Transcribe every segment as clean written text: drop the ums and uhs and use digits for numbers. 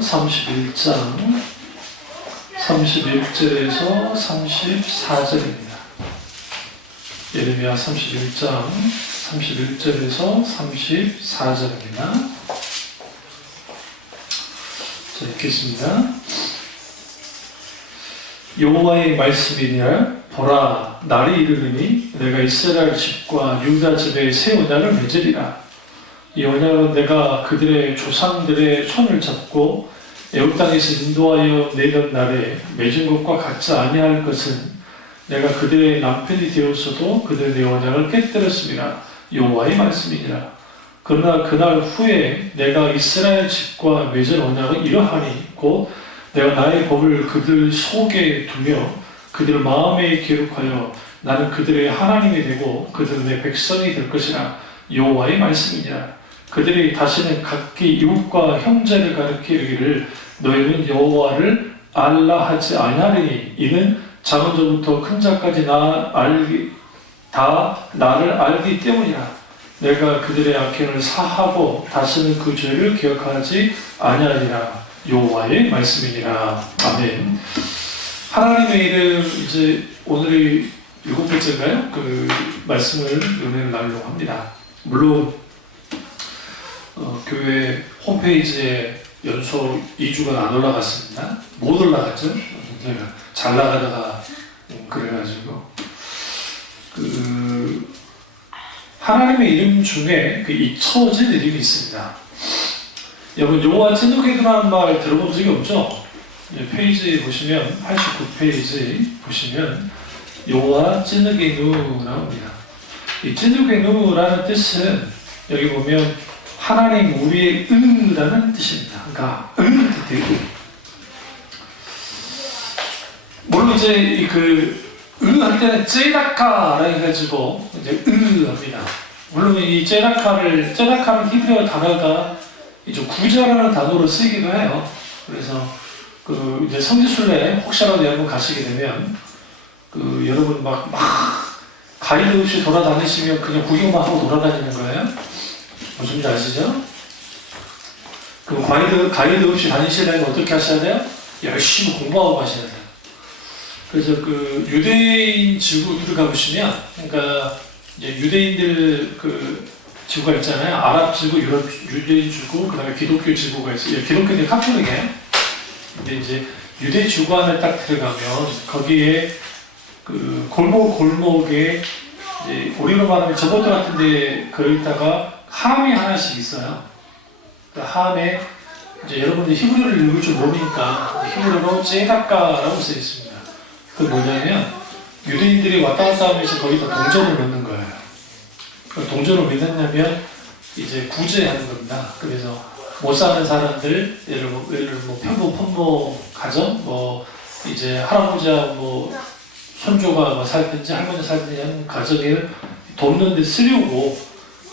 31장 31절에서 34절입니다. 예레미야 31장 31절에서 34절입니다. 자, 읽겠습니다. 여호와의 말씀이니라. 보라, 날이 이르리니 내가 이스라엘 집과 유다 집에 새 언약을 맺으리라. 이 언약은 내가 그들의 조상들의 손을 잡고 애굽 땅에서 인도하여 내던 날에 맺은 것과 같지 아니할 것은 내가 그들의 남편이 되었어도 그들의 내 언약을 깨뜨렸습니다. 여호와의 말씀이니라. 그러나 그날 후에 내가 이스라엘 집과 맺은 언약은 이러하니 곧 내가 나의 법을 그들 속에 두며 그들 마음에 기록하여 나는 그들의 하나님이 되고 그들은 내 백성이 될 것이라. 여호와의 말씀이니라. 그들이 다시는 각기 이웃과 형제를 가리켜 이르기를 너희는 여호와를 알라 하지 아니하리니 이는 작은 자부터 큰 자까지 다 나를 알기 때문이라. 내가 그들의 악행을 사하고 다시는 그 죄를 기억하지 아니하리라. 여호와의 말씀이니라. 아멘. 하나님의 이름, 이제 오늘이 7번째인가요? 그 말씀을 은혜를 나누려고 합니다. 물론 교회 홈페이지에 연속 2주간 안 올라갔습니다. 못 올라갔죠? 잘 나가다가 그래가지고 하나님의 이름 중에 그 잊혀진 이름이 있습니다. 여러분 여호와 찌누게누라는 말 들어본 적이 없죠? 페이지 보시면 89페이지 보시면 여호와 찌누게누 나옵니다. 이 찌누게누라는 뜻은 여기 보면 하나님 우리의 의라는 뜻입니다. 그러니까 뜻이고 물론 이제 할 때는 째다카라 해가지고 이제 합니다. 물론 이 째다카는 히브리어 단어가 이제 구자라는 단어로 쓰이기도 해요. 그래서 이제 성지순례 혹시라도 여러분 가시게 되면 여러분 막 가이드 없이 돌아다니시면 그냥 구경만 하고 돌아다니는 거예요. 무슨지 아시죠? 그럼 가이드 없이 다니시려면 어떻게 하셔야 돼요? 열심히 공부하고 가셔야 돼요. 그래서 유대인 지구들 가보시면, 그러니까 이제 유대인들 지구가 있잖아요. 아랍 지구, 유대인 지구, 그 다음에 기독교 지구가 있어요. 기독교는 카톨릭이에요. 근데 이제 유대 지구 안에 딱 들어가면 거기에 골목에 이제 우리로 말하면 저보트 같은데 거기다가 함이 하나씩 있어요. 그 함에 이제 여러분들이 히브리어를 읽을 줄 모르니까 히브리어로 째다카라고 쓰여 있습니다. 그게 뭐냐면 유대인들이 왔다 갔다 하면서 거기다 동전을 넣는 거예요. 동전을 왜 넣냐면 이제 구제하는 겁니다. 그래서 못 사는 사람들, 예를 들어 편부 가정, 이제 할아버지하고 손주가 살든지 할머니 살든지 하는 가정에 돈 넣는 데 쓰려고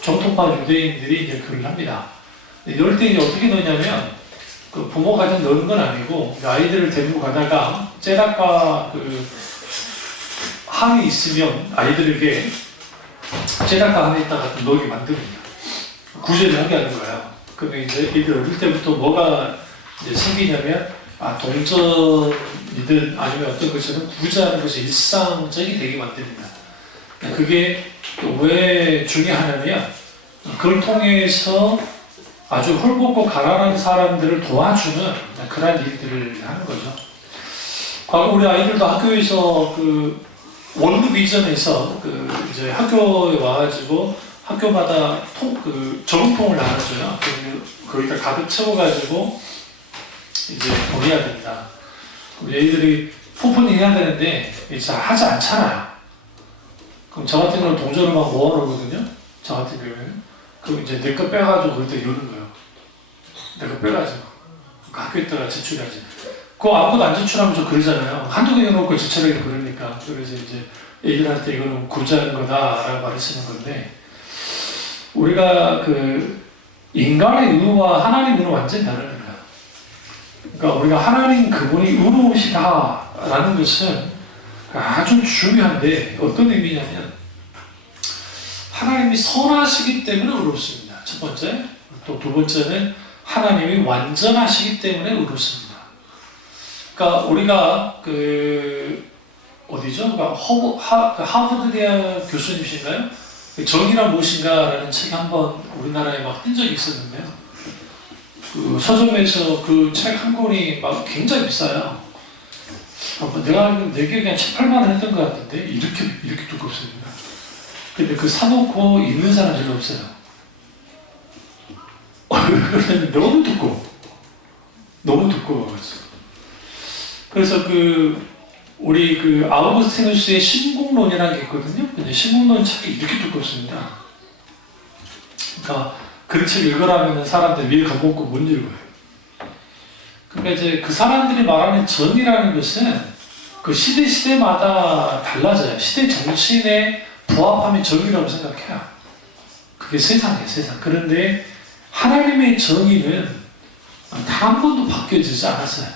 정통파 유대인들이 이제 그걸 합니다. 이럴 때 이제 어떻게 넣냐면 부모가 좀 넣는 건 아니고 아이들을 데리고 가다가 째다카 함이 있으면 아이들에게 째다카 함에 있다가 넣게 만듭니다. 구제를 하게 하는 거예요. 그러면 이제 애들 어릴 때부터 뭐가 이제 생기냐면 동전이든 아니면 어떤 것처럼 구제하는 것이 일상적이 되게 만듭니다. 그게 왜 중요하냐면 그걸 통해서 아주 헐벗고 가난한 사람들을 도와주는 그런 일들을 하는 거죠. 과거 우리 아이들도 학교에서 원룸 이전에서 이제 학교에 와가지고 학교마다 저금통을 나눠줘요. 거기다 가득 채워가지고 이제 보내야 됩니다. 우리 애들이 푸푼히 해야 되는데 이제 하지 않잖아요. 그럼 저 같은 경우는 동전을 막 모아놓거든요. 저 같은 경우에는. 그럼 이제 내 거 빼가지고 거기다 여는 거예요. 내 거 빼가지고. 학교에다가 제출해야지. 그거 아무것도 안 제출하면 저 그러잖아요. 한두 개 넣어놓고 제출하기 그러니까. 그래서 이제 애들한테 이거는 구제하는 거다라고 말을 쓰는 건데, 우리가 인간의 의와 하나님의 의는 완전히 다른 거예요. 그러니까 우리가 하나님 그분이 의로우시다라는 것은 아주 중요한데 어떤 의미냐면 하나님이 선하시기 때문에 의롭습니다. 첫 번째. 또 두 번째는 하나님이 완전하시기 때문에 의롭습니다. 그러니까 우리가 어디죠? 하버드 대학 교수님이신가요? 정의란 무엇인가라는 책이 한번 우리나라에 막 뜬 적이 있었는데요. 그 서점에서 그 책 한 권이 막 굉장히 비싸요. 내가 알기로 내 기억에 한 7, 8만 원 했던 것 같은데 이렇게 두껍습니다. 근데 그 사놓고 읽는 사람 별로 없어요. 너무 두꺼워가지고. 그래서 우리 아우구스티누스의 신국론이라는 게 있거든요. 신국론 책이 이렇게 두껍습니다. 그러니까 그 책 읽으라면 사람들 위에 겁먹고 못 읽어요. 그러니까 이제 그 사람들이 말하는 정의라는 것은 그 시대마다 달라져요. 시대 정신에 부합하면 정의라고 생각해요. 그게 세상이에요, 세상. 그런데 하나님의 정의는 단 한 번도 바뀌어지지 않았어요.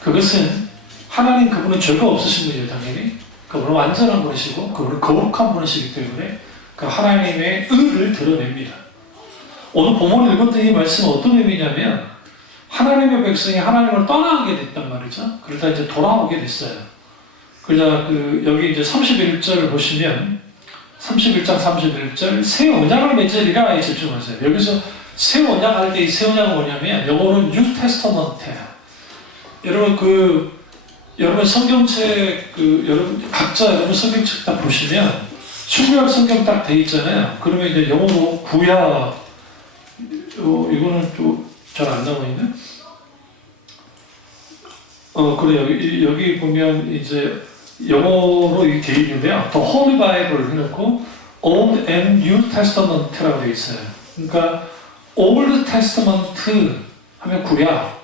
그것은 하나님 그분은 죄가 없으신 분이에요, 당연히. 그분은 완전한 분이시고 그분은 거룩한 분이시기 때문에 그 하나님의 의를 드러냅니다. 오늘 본문을 읽었던 이 말씀은 어떤 의미냐면 하나님의 백성이 하나님을 떠나게 됐단 말이죠. 그러다 이제 돌아오게 됐어요. 그러자 여기 이제 31절을 보시면 31장 31절 새 언약을 맺으리라에 집중하세요. 여기서 새 언약 할 때 이 새 언약은 뭐냐면 영어로는 뉴 테스터먼트예요. 여러분 성경책 여러분 성경책 딱 보시면 신구약 성경 딱 돼 있잖아요. 그러면 이제 영어로 구약 이거는 또 잘 안 나와 있네. 그래요. 여기 보면 이제 영어로 이게 돼 있는데요. The Holy Bible 해놓고 Old and New Testament라고 되어 있어요. 그러니까 Old Testament 하면 구약,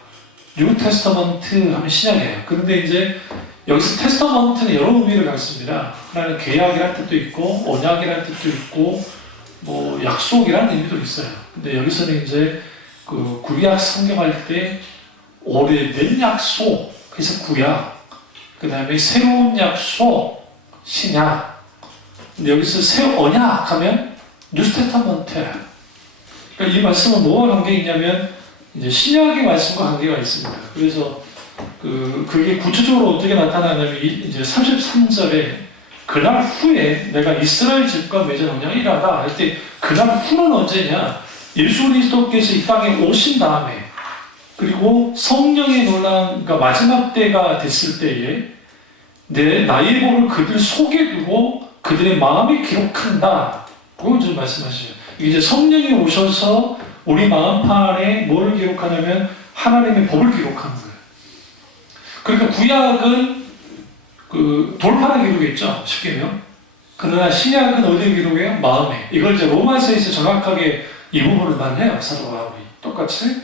New Testament 하면 신약이에요. 그런데 이제 여기서 테스터먼트는 여러 의미를 갖습니다. 하나는 계약이라는 뜻도 있고 언약이라는 뜻도 있고 뭐 약속이라는 의미도 있어요. 근데 여기서는 이제 그 구약 성경할 때 오래된 약속, 그래서 구약, 그 다음에 새로운 약속, 신약. 근데 여기서 새 언약 하면 뉴스테타먼트. 그러니까 이 말씀은 뭐와 관계 있냐면 이제 신약의 말씀과 관계가 있습니다. 그래서 그게 구체적으로 어떻게 나타나냐면 이제 33절에 그날 후에 내가 이스라엘 집과 맺은 언약이라다 할 때 그날 후는 언제냐? 예수 그리스도께서 이 땅에 오신 다음에 그리고 성령의 논란, 그러니까 마지막 때가 됐을 때에 나의 복을 그들 속에 두고 그들의 마음에 기록한다. 그걸 좀 말씀하시죠. 이제 성령이 오셔서 우리 마음판에 뭐를 기록하냐면 하나님의 법을 기록하는 거예요. 그러니까 구약은 돌판에 기록했죠. 쉽게면. 그러나 신약은 어디에 기록해요? 마음에. 이걸 이제 로마서에서 정확하게 이 부분을 말해요. 사도 바울이. 똑같이.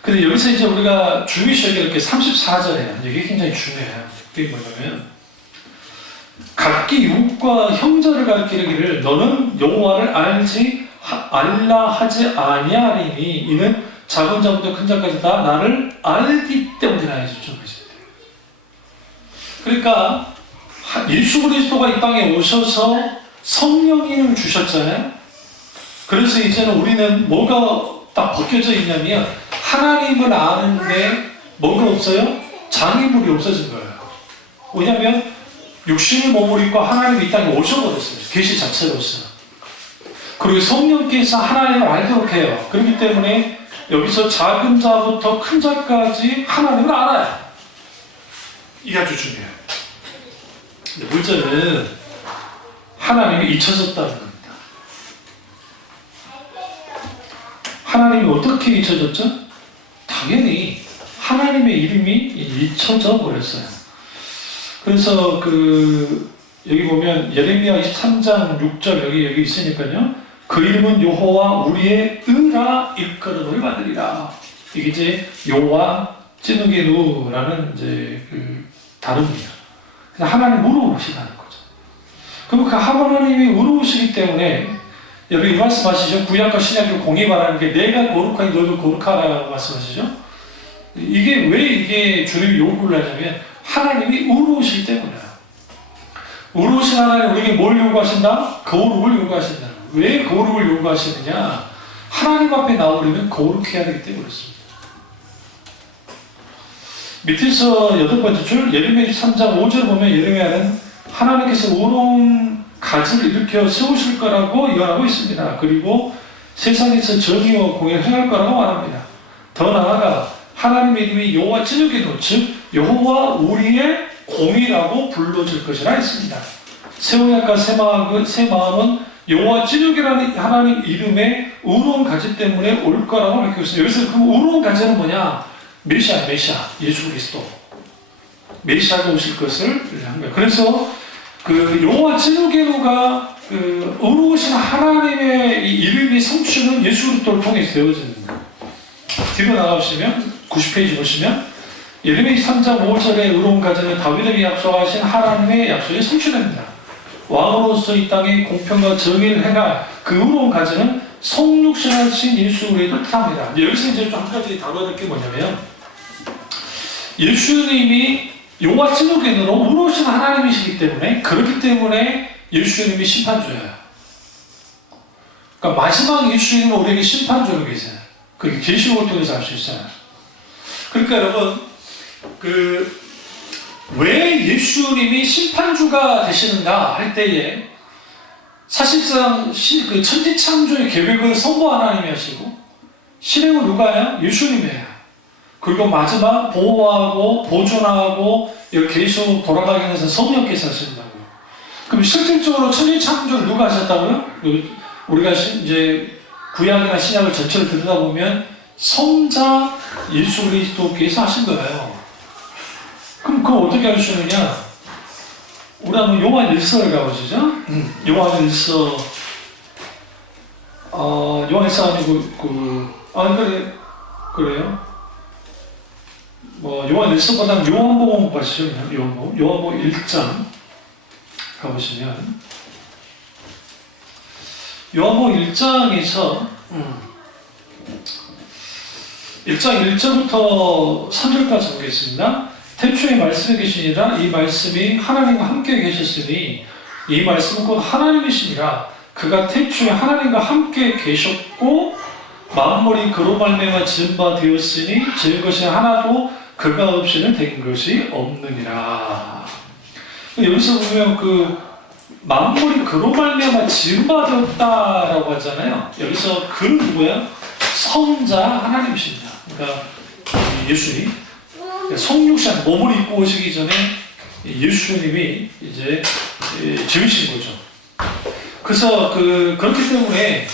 근데 여기서 이제 우리가 주의시하게 이렇게 34절에 이게 굉장히 중요해요. 그게 뭐냐면 각기 이웃과 형제를 가리키기를 너는 여호와를 알라 하지 아니하리니 이는 작은 자부터 큰 자까지 다 나를 알기 때문이라 해서 좀 하시대요. 그러니까 예수 그리스도가 이 땅에 오셔서 성령님을 주셨잖아요. 그래서 이제는 우리는 뭐가 딱 벗겨져 있냐면 하나님을 아는데 뭐가 없어요? 장애물이 없어진 거예요. 왜냐하면 육신의 몸을 입고 하나님이 이 땅에 오셔버렸어요. 계시 자체로서. 그리고 성령께서 하나님을 알도록 해요. 그렇기 때문에 여기서 작은 자부터 큰 자까지 하나님을 알아요. 이게 아주 중요해요. 근데 문제는 하나님이 잊혀졌다는 겁니다. 하나님이 어떻게 잊혀졌죠? 당연히 하나님의 이름이 잊혀져 버렸어요. 그래서 여기 보면 예레미야 23장 6절 여기 있으니까요. 그 이름은 여호와 우리의 의라 일컬음을 받으리라. 이게 이제 여호와 찌누게누라는 이제 단어입니다. 하나님 의로우시다는 거죠. 그럼 그 하나님이 의로우시기 때문에 여기 이 말씀하시죠. 구약과 신약을 공히 말하는 게 내가 거룩하니 너도 거룩하라고 말씀하시죠. 이게 주님이 요구를 하냐면 하나님이 의로우시기 때문이에요. 의로우신 하나님 우리에게 뭘 요구하신다? 거룩을 요구하신다. 왜 거룩을 요구하시느냐? 하나님 앞에 나오려면 거룩해야 되기 때문에 그렇습니다. 밑에서 8번째 줄 예레미야 3장 5절 보면 예레미야는 하나님께서 우롱 가지를 일으켜 세우실 거라고 예언하고 있습니다. 그리고 세상에서 정의와 공의를 행할 거라고 말합니다. 더 나아가 하나님의 이름이 여호와 찌르기노, 즉 여호와 우리의 공의라고 불러질 것이라 했습니다. 새 언약과 새 마음은 여호와 찌르기라는 하나님 이름의 우롱 가지 때문에 올 거라고 밝히고 있습니다. 여기서 그 우롱 가지는 뭐냐? 메시아, 예수 그리스도. 메시아가 오실 것을 한 거예요. 그래서 그 여호와 찌르기노가 그 의로우신 하나님의 이 이름이 성취는 예수 그리스도를 통해 되어집니다. 뒤로 나가보시면 90페이지 보시면 예레미야 3장 5절의 의로운 가정은 다윗에게 약속하신 하나님의 약속이 성취됩니다. 왕으로서 이 땅에 공평과 정의를 행할 그 의로운 가정은 성육신하신 예수 그리스도를 뜻합니다. 여기서 이제 좀 한 가지 다뤄야 될 게 뭐냐면 예수님이 여호와 찌르기노로 의로우신 하나님이시기 때문에 그렇기 때문에 예수님이 심판주예요. 그러니까 마지막 예수님은 우리에게 심판주로 계세요. 그게 계시록을 통해서 알 수 있어요. 그러니까 여러분 왜 예수님이 심판주가 되시는가 할 때에 사실상 그 천지창조의 계획을 성부 하나님이 하시고 실행은 누가 해요? 예수님이에요. 그리고 마지막 보호하고 보존하고 계속 돌아가게 해서 성령께서 하신다고요. 그럼 실질적으로 천지창조를 누가 하셨다고요? 우리가 이제 구약이나 신약을 전체를 들여다보면 성자 예수 그리스도께서 하신 거예요. 그럼 그거 어떻게 할 수 있느냐? 우리 한번 요한 1서를 가보시죠. 요한 1서 요한 1서 아니고 그래요? 요한 1서보다는 요한복음 가시죠. 요한복음 1장 가보시면 요한복음 1장에서 1장 1절부터 3절까지 보겠습니다. 태초에 말씀이 계시니라 이 말씀이 하나님과 함께 계셨으니 이 말씀은 곧 하나님이시니라 그가 태초에 하나님과 함께 계셨고 만물이 그로 말미암아 지은 바 되었으니 지은 것이 하나도 그가 없이는 된 것이 없느니라. 여기서 보면 만물이 그로 말미암아 지은 바 되었다라고 하잖아요. 여기서 그 누구야? 성자 하나님이십니다. 그러니까 예수님 성육신 몸을 입고 오시기 전에 예수님이 이제 지으신 거죠. 그래서 그렇기 때문에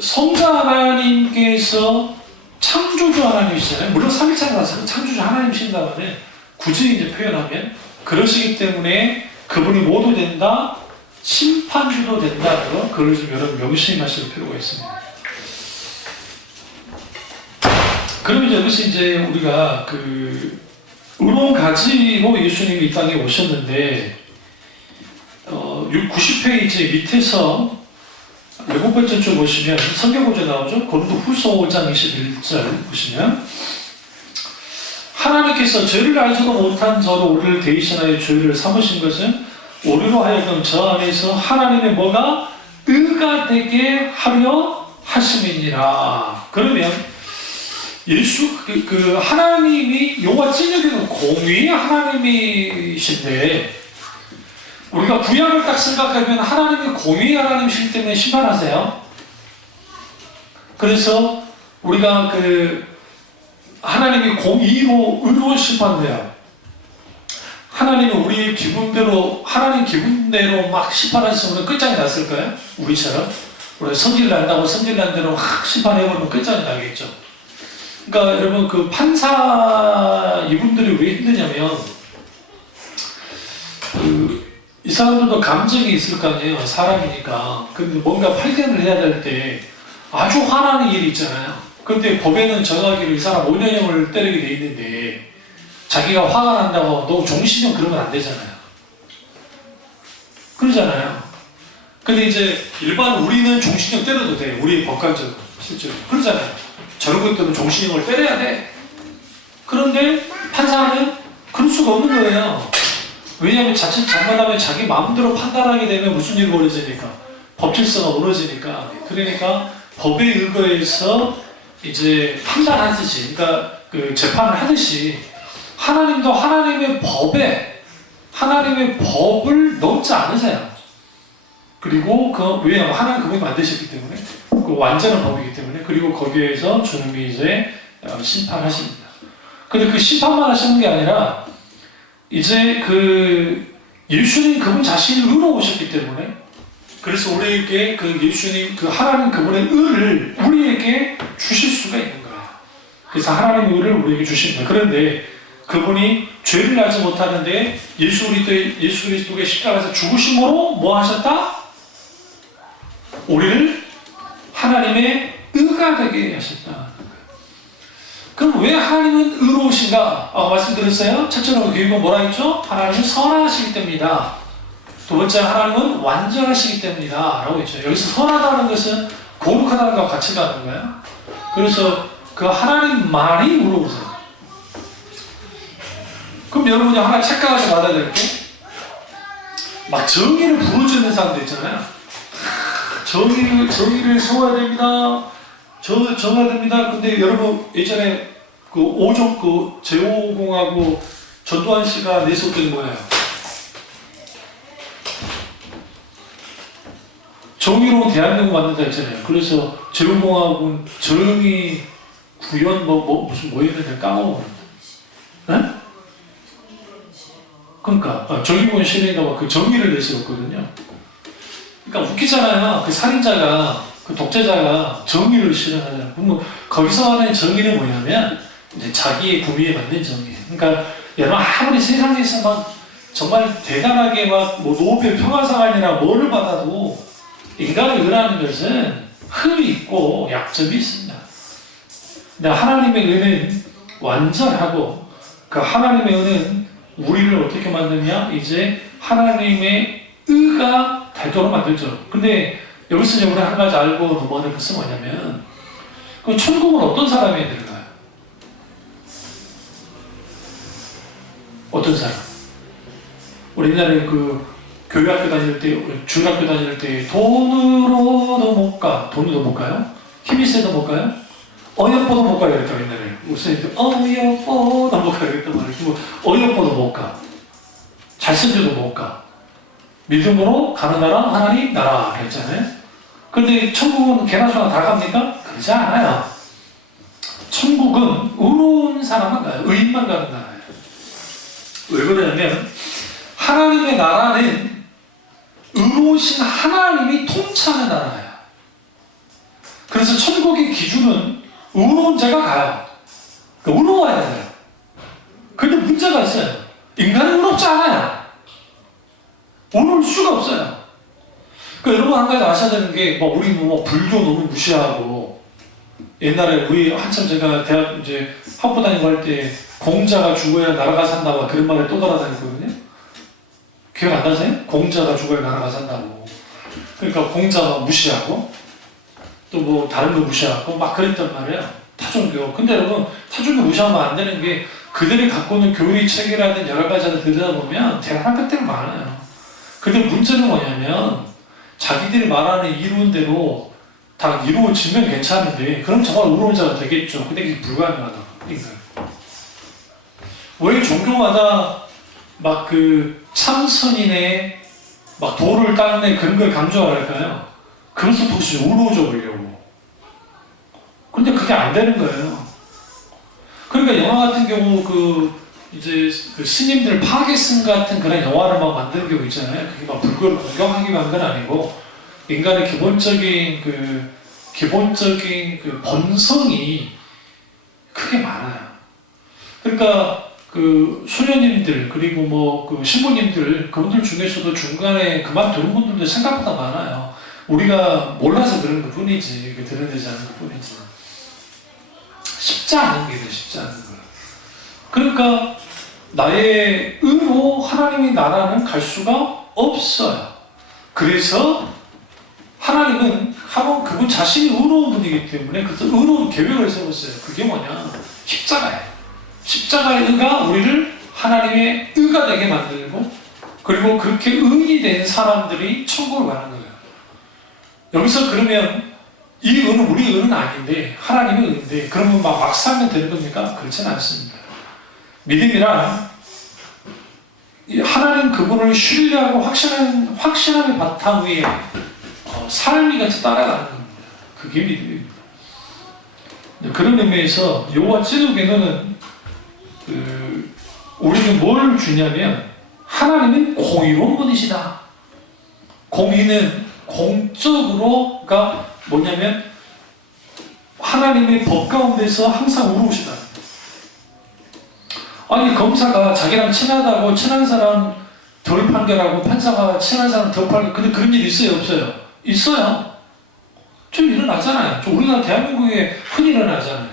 성자 하나님께서 창조주 하나님이시잖아요. 물론 삼위차가 창조주 하나님이신다면 굳이 이제 표현하면 그러시기 때문에 그분이 모두 된다, 심판주도 된다는 그걸 좀 여러분 명심하실 필요가 있습니다. 그럼 이제 여기서 이제 우리가 의로운 가지로 예수님이 이 땅에 오셨는데 90페이지 밑에서 7번째 줄 보시면 성경구절 나오죠. 고린도 후서 5장 21절 보시면 하나님께서 죄를 알지도 못한 저로 우리를 대신하여 죄를 삼으신 것은 우리로 하여금 저 안에서 하나님의 뭐가 의가 되게 하려 하심이니라. 그러면 하나님이 여호와 찌르기는 공의의 하나님이신데 우리가 구약을 딱 생각하면 하나님이 공의의 하나님이시기 때문에 심판하세요. 그래서 우리가 하나님이 공의로 의로운 심판돼요. 하나님은 우리의 기분대로 하나님 기분대로 막 심판하시면 끝장이 났을까요? 우리처럼 우리가 성질 난다고 성질 난 대로 확 심판해버리면 끝장이 나겠죠. 그러니까 여러분 판사 이분들이 왜 힘드냐면 이 사람들도 감정이 있을 거 아니에요. 사람이니까. 근데 뭔가 판결을 해야 될 때 아주 화나는 일이 있잖아요. 근데 법에는 정하기로 이 사람 5년형을 때리게 돼 있는데 자기가 화가 난다고 너 종신형 그러면 안 되잖아요. 그러잖아요. 근데 이제 일반 우리는 종신형 때려도 돼. 우리의 법관적으로 실제로 그러잖아요. 저런 것들은 종신형을 때려야 돼. 그런데 판사는 그럴 수가 없는 거예요. 왜냐하면 자칫 잘못하면 자기 마음대로 판단하게 되면 무슨 일이 벌어지니까 법질서가 무너지니까. 그러니까 법에 의거해서 이제 판단하듯이, 그러니까 그 재판을 하듯이 하나님도 하나님의 법을 넘지 않으세요. 그리고 왜냐하면 하나님 그분이 만드셨기 때문에, 그 완전한 법이기 때문에, 그리고 거기에서 주님이 이제 심판하십니다. 근데 그 심판만 하시는 게 아니라 이제 그 예수님 그분 자신이 의로우셨기 때문에, 그래서 우리에게 그 예수님, 그 하나님 그분의 의를 우리에게 주실 수가 있는 거예요. 그래서 하나님의 의를 우리에게 주십니다. 그런데 그분이 죄를 알지 못하는데 예수 그리스도의 십자가에서 죽으심으로 뭐 하셨다? 우리를 하나님의 의가 되게 하셨다. 그럼 왜 하나님은 의로우신가? 말씀드렸어요. 첫째로 교육은 뭐라 했죠? 하나님은 선하시기 때문이다. 두 번째, 하나님은 완전하시기 때문이다 라고 했죠. 여기서 선하다는 것은 거룩하다는 것과 같이 가는 거예요. 그래서 그 하나님만이 의로우세요. 그럼 여러분이 하나 착각하지 말아야 될 게, 막 정의를 부르짖는 사람도 있잖아요. 정의를 세워야 됩니다. 정해야 됩니다. 근데 여러분, 예전에 그 오종, 그 제오공하고 전두환 씨가 내세웠던 뭐예요? 정의로운 대한민국 만든다 했잖아요. 그래서 제오공하고는 정의, 구현, 무슨 뭐였는데 까먹었는데. 네? 그러니까, 정의구현 실행인가 그 정의를 내세웠거든요. 그러니까 웃기잖아요. 그 살인자가, 그 독재자가 정의를 실현하잖아요. 그러면 거기서 하는 정의는 뭐냐면, 이제 자기의 구미에 맞는 정의. 그러니까, 여러분, 아무리 세상에서 막 정말 대단하게 뭐 노벨 평화상이나 뭐를 받아도 인간을 의라는 것은 흠이 있고 약점이 있습니다. 근데 하나님의 의는 완전하고, 그 하나님의 의는 우리를 어떻게 만드냐? 이제 하나님의 의가 되도록 만들죠. 근데 여기서 이제 우리 한 가지 알고 넘어가는 것은 뭐냐면, 그 천국은 어떤 사람이 들어가요? 어떤 사람? 우리 옛날에 그 교회학교 다닐 때, 중학교 다닐 때 돈으로도 못 가. 돈으로도 못 가요? 힘이 세도 못 가요? 어여뻐도 못 가요. 그랬다 옛날에. 목사님들 어여뻐도 못 가요. 그랬단 말이에요. 어여뻐도 못 가. 잘생겨도 못 가. 믿음으로 가는 나라 하나님 나라 그랬잖아요. 그런데 천국은 개나 소나 다 갑니까? 그러지 않아요. 천국은 의로운 사람만 가요. 의인만 가는 나라예요. 왜 그러냐면 하나님의 나라는 의로우신 하나님이 통치하는 나라예요. 그래서 천국의 기준은 의로운 자가 가요. 그러니까 의로워야 돼요. 근데 문제가 있어요. 인간은 의롭지 않아요. 의로울 수가 없어요. 그러니까 여러분 한 가지 아셔야 되는 게, 우리 불교 너무 무시하고, 옛날에 우리 한참 제가 대학 이제 학부 다니고 할 때 공자가 죽어야 나라가 산다 막 그런 말을 또 돌아다녔거든요. 기억 안 나세요? 공자가 죽어야 나라가 산다고. 그러니까 공자 막 무시하고 또 뭐 다른 거 무시하고 막 그랬단 말이에요. 타종교. 근데 여러분 타종교 무시하면 안 되는 게, 그들이 갖고 있는 교리 체계라든 여러 가지를 들여다보면 대단한 것들이 많아요. 근데 문제는 뭐냐면 자기들이 말하는 이론대로 다 이루어지면 괜찮은데, 그럼 정말 의로운 자가 되겠죠. 근데 그게 불가능하다. 왜 종교마다 막 그 참선이네, 막 도를 닦네 그런 걸 강조할까요? 그래서 혹시 의로워져 보려고. 근데 그게 안 되는 거예요. 그러니까 영화 같은 경우 이제 그 스님들 파괴승 같은 그런 영화를 막 만드는 경우 있잖아요. 그게 막 불교를 공경하기 위한 건 아니고, 인간의 기본적인 그 본성이 크게 많아요. 그러니까 그 수녀님들, 그리고 그 신부님들, 그분들 중에서도 중간에 그만두는 분들도 생각보다 많아요. 우리가 몰라서 그런 것 뿐이지, 드러내지 않는 것 뿐이지. 쉽지 않은 게 쉽지 않은 거예요. 그러니까 나의 의로 하나님의 나라는 갈 수가 없어요. 그래서 하나님은 그분 자신이 의로운 분이기 때문에, 그래서 의로운 계획을 세웠어요. 그게 뭐냐? 십자가예요. 십자가의 의가 우리를 하나님의 의가 되게 만들고, 그리고 그렇게 의인이 된 사람들이 천국을 가는 거예요. 여기서 그러면 이 은은 우리 은은 아닌데 하나님의 은인데 그러면 막 살면 되는 겁니까? 그렇지는 않습니다. 믿음이란 하나님 그분을 신뢰하고 확신함의 바탕 위에 삶이 같이 따라가는 겁니다. 그게 믿음입니다. 그런 의미에서 여호와 찌두개는 우리는 뭘 주냐면 하나님은 공의로운 분이시다. 공의는 공적으로가 뭐냐면 하나님의 법 가운데서 항상 우러우시다. 아니 검사가 자기랑 친하다고 친한 사람 덜 판결하고 판사가 친한 사람 더 판결 근데 그런 일 있어요 없어요? 있어요. 좀 일어나잖아요. 좀 우리나라 대한민국에 흔히 일어나잖아요.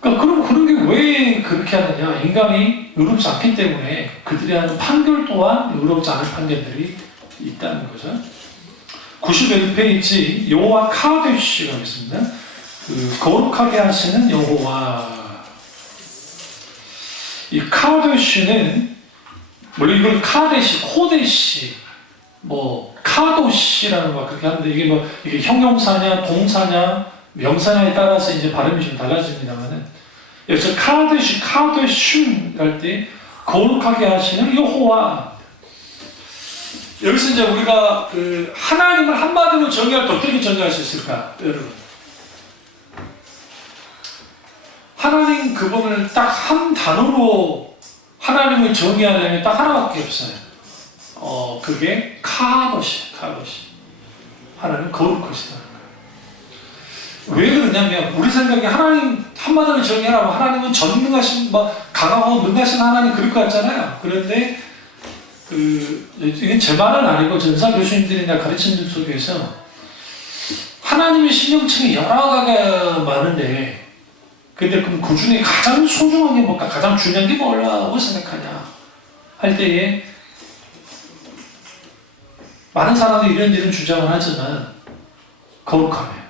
그러니까 그런 게 왜 그렇게 하느냐? 인간이 의롭지 않기 때문에 그들이 하는 판결 또한 의롭지 않은 판결들이 있다는 거죠. 91페이지 여호와 카데시가 있습니다. 거룩하게 하시는 여호와. 이 카데시는 물론 이걸 카데시, 코데시, 카도시라는 거 그렇게 하는데 이게 형용사냐, 동사냐, 명사냐에 따라서 이제 발음이 좀 달라집니다만은 여기서 카데시, 카데슌 할 때 거룩하게 하시는 여호와. 여기서 이제 우리가 하나님을 한마디로 정의할 때 어떻게 정의할 수 있을까, 여러분? 하나님 그분을 딱 한 단어로 하나님을 정의하려면 딱 하나밖에 없어요. 그게 카도시. 하나님 거룩하시다. 왜 그러냐면 우리 생각에 하나님 한마디로 정의하라고 하나님은 전능하신 강하고 능하신 하나님 그럴 것 같잖아요. 그런데 이게 제 말은 아니고 전사 교수님들이나 가르치는 속에서 하나님의 신령층이 여러 가지가 많은데 근데 그럼 그 중에 가장 소중한 게 뭘까? 가장 중요한 게 뭐라고 생각하냐 할 때에 많은 사람들이 이런 주장을 하지만 거룩함이에요.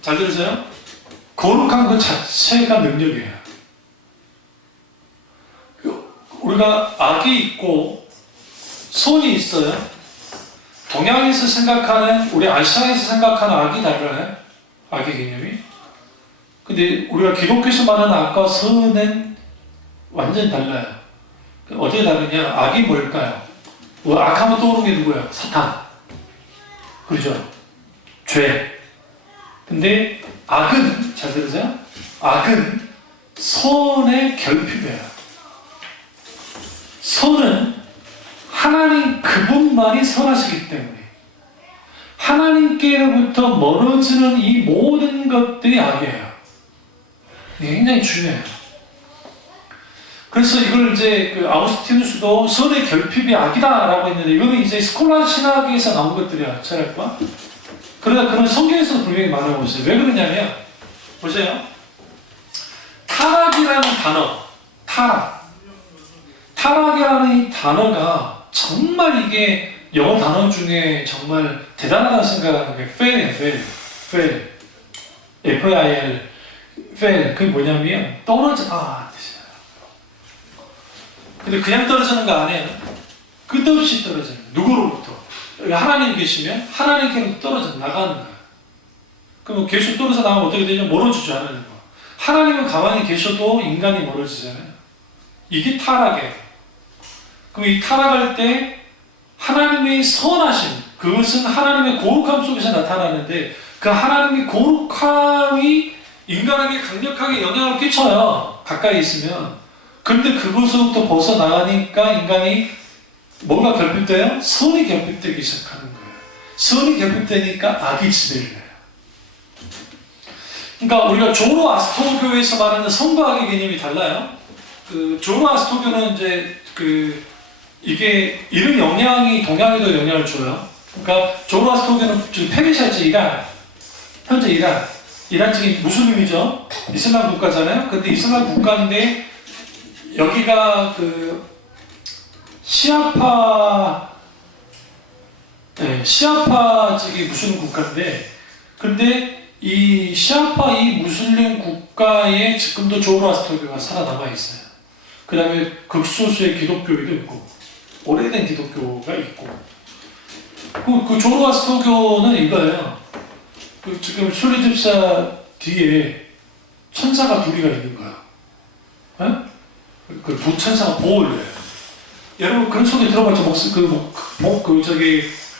잘 들으세요? 거룩한 그 자체가 능력이에요. 우리가 악이 있고 선이 있어요. 동양에서 생각하는 우리 아시아에서 생각하는 악이 달라요. 악의 개념이. 근데 우리가 기독교에서 말하는 악과 선은 완전 달라요. 어떻게 다르냐? 악이 뭘까요? 악하면 떠오르는 게 누구예요? 사탄. 그렇죠? 죄. 근데 악은, 잘 들으세요? 악은 선의 결핍이에요. 선은 하나님 그분만이 선하시기 때문에 하나님께로부터 멀어지는 이 모든 것들이 악이에요. 이게 굉장히 중요해요. 그래서 이걸 이제 아우구스티누스도 선의 결핍이 악이다라고 했는데 이거는 이제 스콜라 신학에서 나온 것들이야, 철학과. 그러나 그런 성경에서도 분명히 말하고 있어요. 왜 그러냐면 보세요. 타락이라는 단어, 타락이라는 이 단어가 정말 이게 영어 단어 중에 정말 대단하다고 생각하는 게 fail. F-I-L, fail. 그게 뭐냐면 떨어져. 근데 그냥 떨어지는 거 아니에요. 끝없이 떨어져요. 누구로부터? 여기 하나님 계시면 하나님께로부터 떨어져 나가는 거예요. 그럼 계속 떨어져 나가면 어떻게 되냐? 멀어지죠, 하나님과. 하나님은 가만히 계셔도 인간이 멀어지잖아요. 이게 타락이에요. 그럼 이 타락할 때 하나님의 선하심, 그것은 하나님의 거룩함 속에서 나타나는데 그 하나님의 거룩함이 인간에게 강력하게 영향을 끼쳐요. 가까이 있으면. 그런데 그것으로부터 벗어나가니까 인간이 뭐가 결핍돼요? 선이 결핍되기 시작하는 거예요. 선이 결핍되니까 악이 지배를 해요. 그러니까 우리가 조로아스토교에서 말하는 선과 악의 개념이 달라요. 조로아스토교는 이제 이게 이런 영향이 동양에도 영향을 줘요. 그러니까 조로아스토교는 지금 페르시아지 이란, 현재 이란 측이 무슬림이죠. 이슬람 국가잖아요. 근데 이슬람 국가인데 여기가 시아파직이 무슬림 국가인데, 근데 이 시아파 이 무슬림 국가에 지금도 조로아스토교가 살아남아 있어요. 그 다음에 극소수의 기독교도 있고, 오래된 기독교가 있고. 그 조로아스터교는 이거예요. 지금 순례집사 뒤에 천사가 둘이가 있는 거야. 그 두 천사가 보호를 해요. 여러분 그런 소리 들어봤죠?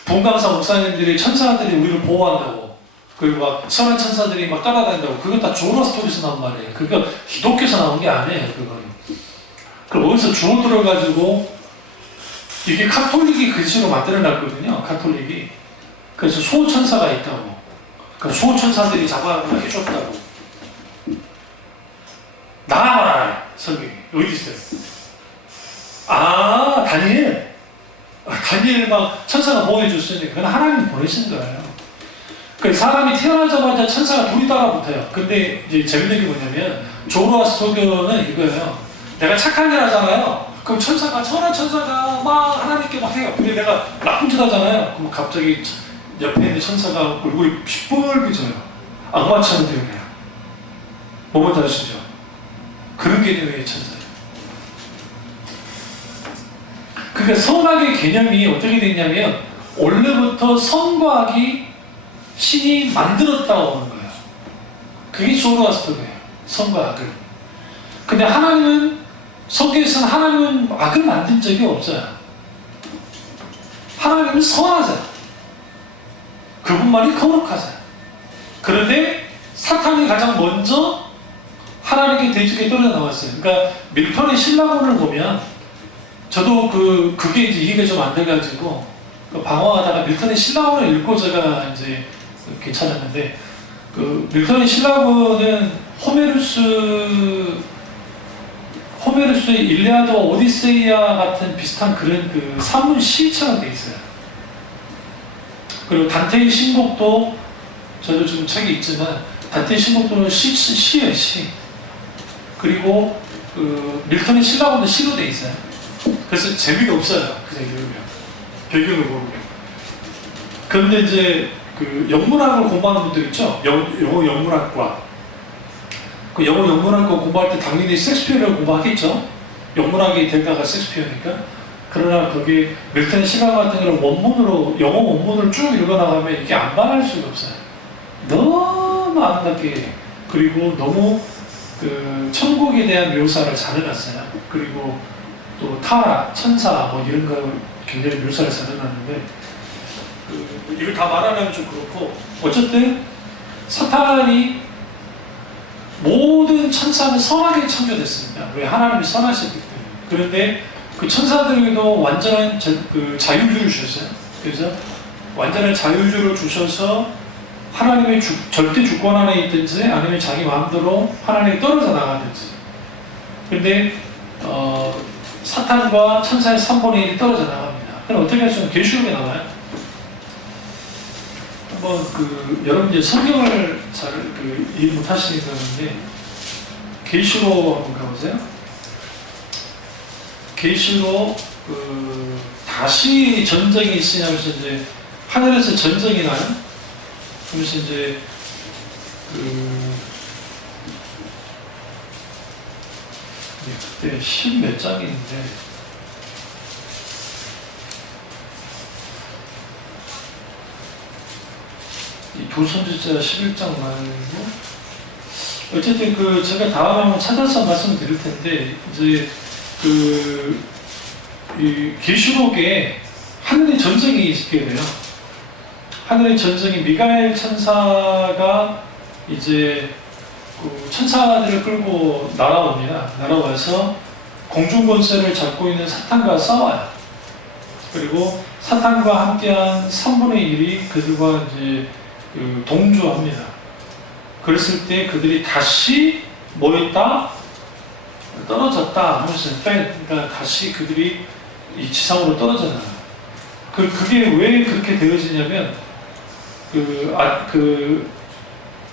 분강사 목사님들이 천사들이 우리를 보호한다고. 그리고 막 선한 천사들이 막 따라다닌다고. 그건 다 조로아스터교에서 나온 말이에요. 그거 기독교에서 나온 게 아니에요. 그거는. 그럼 어디서 주워 들어가지고 이게 카톨릭이 글씨로 만들어놨거든요. 카톨릭이. 그래서 수호천사가 있다고. 그 수호천사들이 잡아가지고 해줬다고. 나와라 성경이 어디 있어요? 다니엘 막 천사가 보호해줬으니 그건 하나님이 보내신 거예요. 그 사람이 태어나자마자 천사가 둘이 따라붙어요. 근데 이제 재밌는 게 뭐냐면 조로아스터교는 이거예요. 내가 착한 일 하잖아요. 그럼 선한 천사가 막 하나님께 막 해요. 근데 내가 나쁜 짓 하잖아요. 그럼 갑자기 옆에 있는 천사가 얼굴이 핏불비져요. 악마처럼 되어요. 뭐 뭔지 아시죠? 그런 개념의 천사예요. 그러니까 선악의 개념이 어떻게 됐냐면 원래부터 선과 악이 신이 만들었다고 하는 거예요. 그게 조로아스터예요. 선과 악을. 근데 하나님은 성경에서는 하나님은 악을 만든 적이 없어요. 하나님은 선하세요. 그분만이 거룩하세요. 그런데 사탄이 가장 먼저 하나님께 대적에 떨어져 나왔어요. 그러니까 밀턴의 신라본을 보면 저도 그게 이제 이해가 좀 안 돼가지고 방황하다가 밀턴의 신라본을 읽고 제가 이제 괜찮았는데 밀턴의 신라본은 호메루스의 일리아드와 오디세이아 같은 비슷한 그런 산문 시처럼 돼 있어요. 그리고 단테의 신곡도 저도 지금 책이 있지만 단테의 신곡도 시예요, 시. 그리고 밀턴의 신라본도 시로 돼 있어요. 그래서 재미가 없어요. 그냥 읽으면 배경을 모르면. 그런데 이제 영문학을 공부하는 분들 있죠. 영어 영문학과. 그 영어 영문학과 공부할 때 당연히 섹스피어를 공부하겠죠. 영문학이 대가가 섹스피어니까. 그러나 거기 밀턴의 시각 같은 경우는 영어 원문을 쭉 읽어나가면 이게 안 반할 수가 없어요. 너무 아름답게, 그리고 너무 천국에 대한 묘사를 잘 해놨어요. 그리고 또 타락, 천사 뭐 이런 거 굉장히 묘사를 잘 해놨는데 이걸 다 말하면 좀 그렇고, 어쨌든 사탄이 모든 천사는 선하게 창조됐습니다. 왜? 하나님이 선하시기 때문에. 그런데 그 천사들에게도 완전한 자율주를 주셨어요. 그래서 완전한 자율주를 주셔서 하나님의 절대 주권 안에 있든지 아니면 자기 마음대로 하나님이 떨어져 나가든지. 그런데 사탄과 천사의 3분의 1이 떨어져 나갑니다. 그럼 어떻게 하시면 계시록에 나와요. 한번 여러분 이제 성경을 잘 이해 못 하시는 건데 계시록 한번 가보세요. 계시록 다시 전쟁이 있으냐면서 이제 하늘에서 전쟁이 나요. 그래서 이제 그때 10몇 장인데 이 두 선지자 11장 말고 어쨌든 제가 다음에 한번 찾아서 말씀드릴 텐데 이제 이 계시록에 하늘의 전쟁이 있게 돼요. 하늘의 전쟁이 미가엘 천사가 이제 천사들을 끌고 날아옵니다. 날아와서 공중 권세를 잡고 있는 사탄과 싸워요. 그리고 사탄과 함께한 3분의 1이 그들과 이제 동조합니다. 그랬을 때 그들이 다시 모였다, 떨어졌다 하면서 그러니까 다시 그들이 이 지상으로 떨어져 나가요. 그게 왜 그렇게 되어지냐면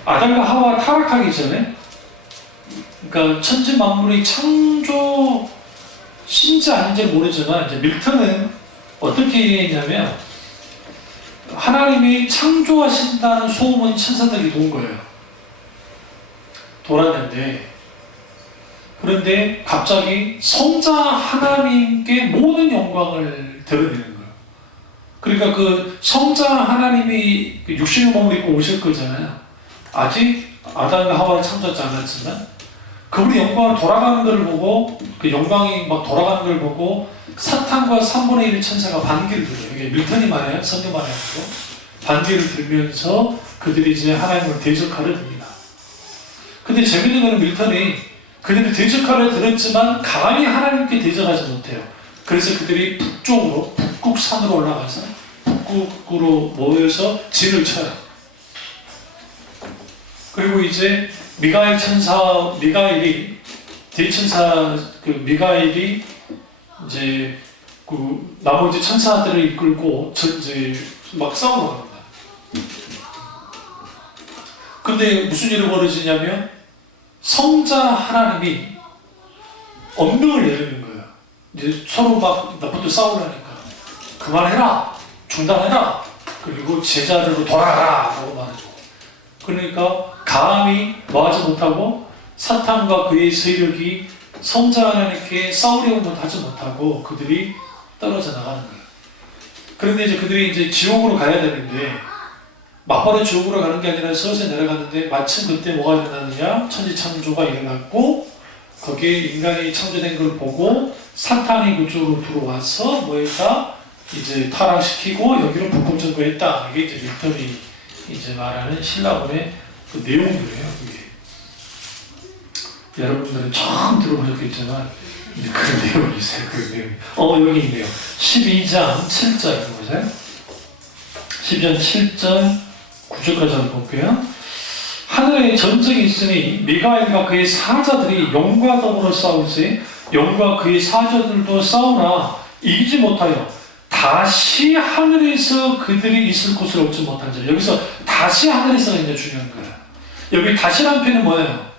아담과 하와 타락하기 전에, 그러니까 천지 만물의 창조 신지 아닌지 모르지만 이제 밀턴은 어떻게 했냐면 하나님이 창조하신다는 소문이 천사들이 돈 거예요. 돌았는데, 그런데 갑자기 성자 하나님께 모든 영광을 드러내는 거예요. 그러니까 그 성자 하나님이 육신의 몸을 입고 오실 거잖아요. 아직 아담과 하와를 창조하지 않았지만 그분이 영광을 돌아가는 걸 보고 그 영광이 막 돌아가는 걸 보고 사탄과 3분의 1 천사가 반기를 들어요. 이게 밀턴이 말해요. 성경 말해요. 반기를 들면서 그들이 이제 하나님을 대적하려 듭니다. 근데 재밌는 거는 밀턴이 그들이 대적하려 들었지만 감히 하나님께 대적하지 못해요. 그래서 그들이 북쪽으로 북극산으로 올라가서 북극으로 모여서 진을 쳐요. 그리고 이제 미가엘이 대천사 그 미가엘이 이제 그 나머지 천사들을 이끌고 이제 막 싸우러 갑니다. 근데 무슨 일이 벌어지냐면 성자 하나님이 엄명을 내리는 거예요. 이제 서로 막 나부터 싸우려니까 그만해라, 중단해라, 그리고 제자리로 돌아가라 라고 말해줘. 그러니까 감히 뭐하지 못하고 사탄과 그의 세력이 성자 하나님께 싸우려고 하지 못하고 그들이 떨어져 나가는 거예요. 그런데 이제 그들이 이제 지옥으로 가야 되는데 막바로 지옥으로 가는 게 아니라 서서히 내려가는데 마침 그때 뭐가 일어나느냐, 천지창조가 일어났고 거기에 인간이 창조된 걸 보고 사탄이 그쪽으로 들어와서 뭐했다, 이제 타락시키고 여기로 불법점거했다. 이게 이제 밀턴이 이제 말하는 신라본의 그 내용이에요. 그게. 여러분들은 처음 들어보셨겠지만 그런 내용이 있어요. 그런 내용이. 여기 있네요. 12장 7절 보세요. 12장 7절 9절까지 한번 볼게요. 하늘에 전쟁이 있으니 미가엘과 그의 사자들이 영과 더불어 싸울세 영과 그의 사자들도 싸우나 이기지 못하여 다시 하늘에서 그들이 있을 곳을 얻지 못한 자. 여기서 다시 하늘에서가 이제 중요한 거예요. 여기 다시라는 표현은 뭐예요?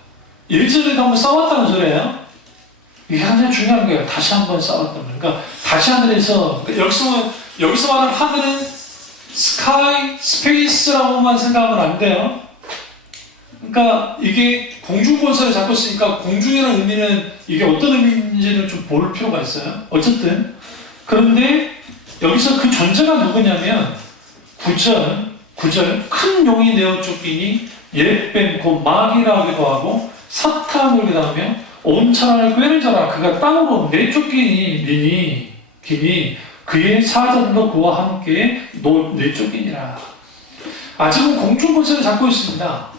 예전에도 한번 싸웠다는 소리예요. 이게 굉장히 중요한 거예요. 다시 한번 싸웠다는. 그러니까 다시 하늘에서, 여기서 말하는 하늘은 스카이, 스페이스라고만 생각하면 안 돼요. 그러니까 이게 공중권세를 잡고 있으니까 공중이라는 의미는 이게 어떤 의미인지는 좀 볼 필요가 있어요. 어쨌든. 그런데 여기서 그 존재가 누구냐면 9절 큰 용이 내어 쫓기니 예뱀 곧 마귀라 하기도 하고 사탄을 기다하며 온 천하를 꿰는 자라 그가 땅으로 내쫓기니 그의 사자들도 그와 함께 내쫓기니라. 아직은 공중 권세를 잡고 있습니다.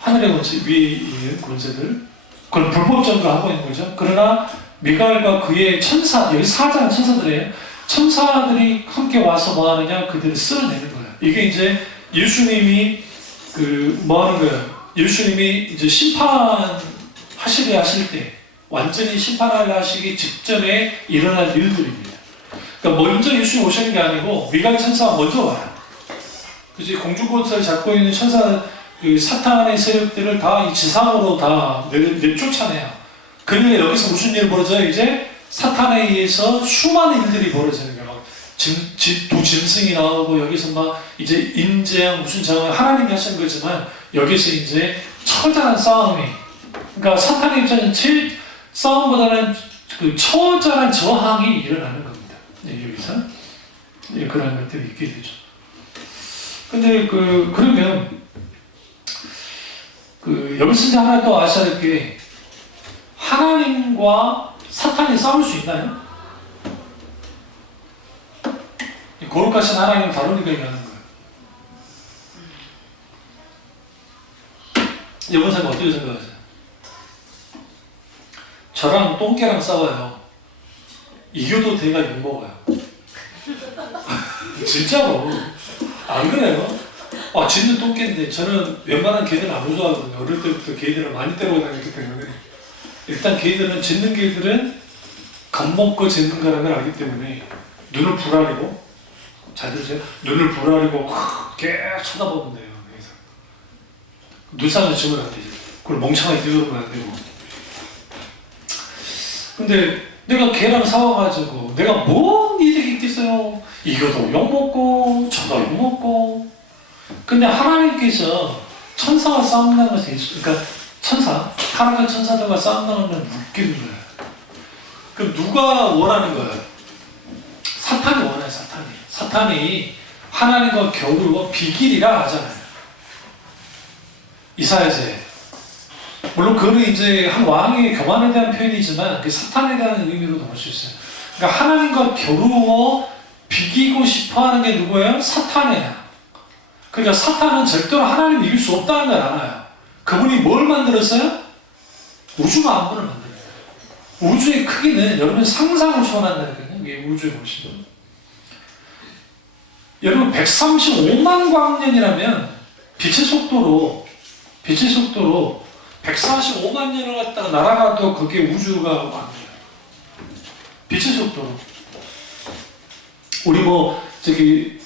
하늘의 권세, 위에 있는 권세들. 그건 불법 점거하고 있는 거죠. 그러나 미가엘과 그의 천사, 여기 사자는 천사들이에요. 천사들이 함께 와서 뭐 하느냐? 그들을 쓸어내는 거예요. 이게 이제 예수님이 뭐 하는 거예요? 예수님이 이제 하실 때, 완전히 심판을 하시기 직전에 일어날 일들입니다. 그러니까 먼저 예수님 오시는 게 아니고 미가엘 천사가 먼저 와요. 그지? 공중권세를 잡고 있는 천사, 사탄의 세력들을 다 이 지상으로 다 내쫓아내요. 그러니까 여기서 무슨 일이 벌어져요? 이제 사탄에 의해서 수많은 일들이 벌어지는 거예요. 막 두 짐승이 나오고 여기서 막 이제 인재양 무슨 장을 하나님이 하시는 거지만 여기서 이제 처절한 싸움이, 그러니까 사탄의 입장에서는 싸움보다는 그 처절한 저항이 일어나는 겁니다. 여기서 그런 것들이 있게 되죠. 근데 그러면 여기서 이제 하나 또 아셔야 될 게, 하나님과 사탄이 싸울 수 있나요? 거룩하신 하나님을 다루니까 얘기하는 거예요. 여러분 생각 어떻게 생각하세요? 저랑 똥개랑 싸워요. 이겨도 걔가 욕먹어요. 진짜로. 안 그래요? 짖는 똥개인데 저는 웬만한 개들은 안 무서워하거든요. 어릴 때부터 개들을 많이 때리고 다녔기 때문에. 일단 개들은, 짖는 개들은 겁먹고 짖는 거라는 걸 알기 때문에 눈을 부라리고, 잘 들으세요? 눈을 부라리고 계속 쳐다보면 돼요. 눈싸움을 치면 안 되죠. 그걸 멍청하게 뛰어오면 안 되고. 근데 내가 걔랑 싸워가지고 내가 뭔 이득이 있겠어요? 이거도 욕먹고 저도 욕먹고. 근데 하나님께서 천사와 싸운다는 것은, 그러니까 타락한 천사들과 싸운다는 건 웃기는 거예요. 그럼 누가 원하는 거예요? 사탄이 원해요. 사탄이 하나님과 겨루어 비기리라 하잖아요. 이사야서에. 물론 그거는 이제 한 왕의 교만에 대한 표현이지만 그 사탄에 대한 의미로도 볼 수 있어요. 그러니까 하나님과 겨루어 비기고 싶어하는 게 누구예요? 사탄이에요. 그러니까 사탄은 절대로 하나님을 이길 수 없다는 걸 알아요. 그분이 뭘 만들었어요? 우주 만물을 만들어요. 우주의 크기는 여러분 상상을 초월한다니까요. 이게 우주에 보시면. 여러분 135만 광년이라면 빛의 속도로 145만 년을 갖다가 날아가도 그게 우주가 완료해요. 빛의 속도로. 우리 뭐 저기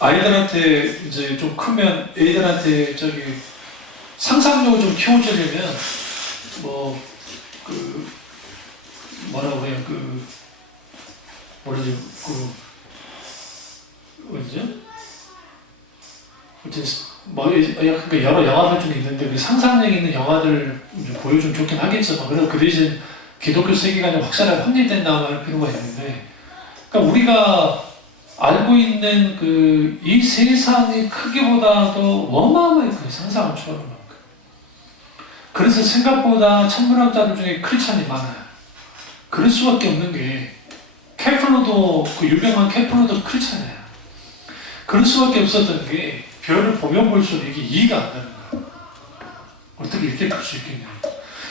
아이들한테 이제 좀 크면 애들한테 저기 상상력을 좀 키워주려면 뭐 그 뭐라고 해요 뭐라지 어디죠? 뭐 그러니까 여러 영화들 좀 있는데 그 상상력 있는 영화들 보여주면 좋긴 하겠지만 그래도 그 대신 기독교 세계관이 확실하게 확립된다고 할 필요가 있는데, 그러니까 우리가 알고 있는 그 이 세상의 크기보다도 어마어마하게 큰 상상을 초월하는 거예요. 그래서 생각보다 천문학자들 중에 크리스찬이 많아요. 그럴 수밖에 없는 게 케플러도 그 유명한 케플러도 크리스찬이에요. 그럴 수밖에 없었던 게 별을 보면 볼수록 이게 이해가 안 되는 거예요. 어떻게 이렇게 볼 수 있겠냐.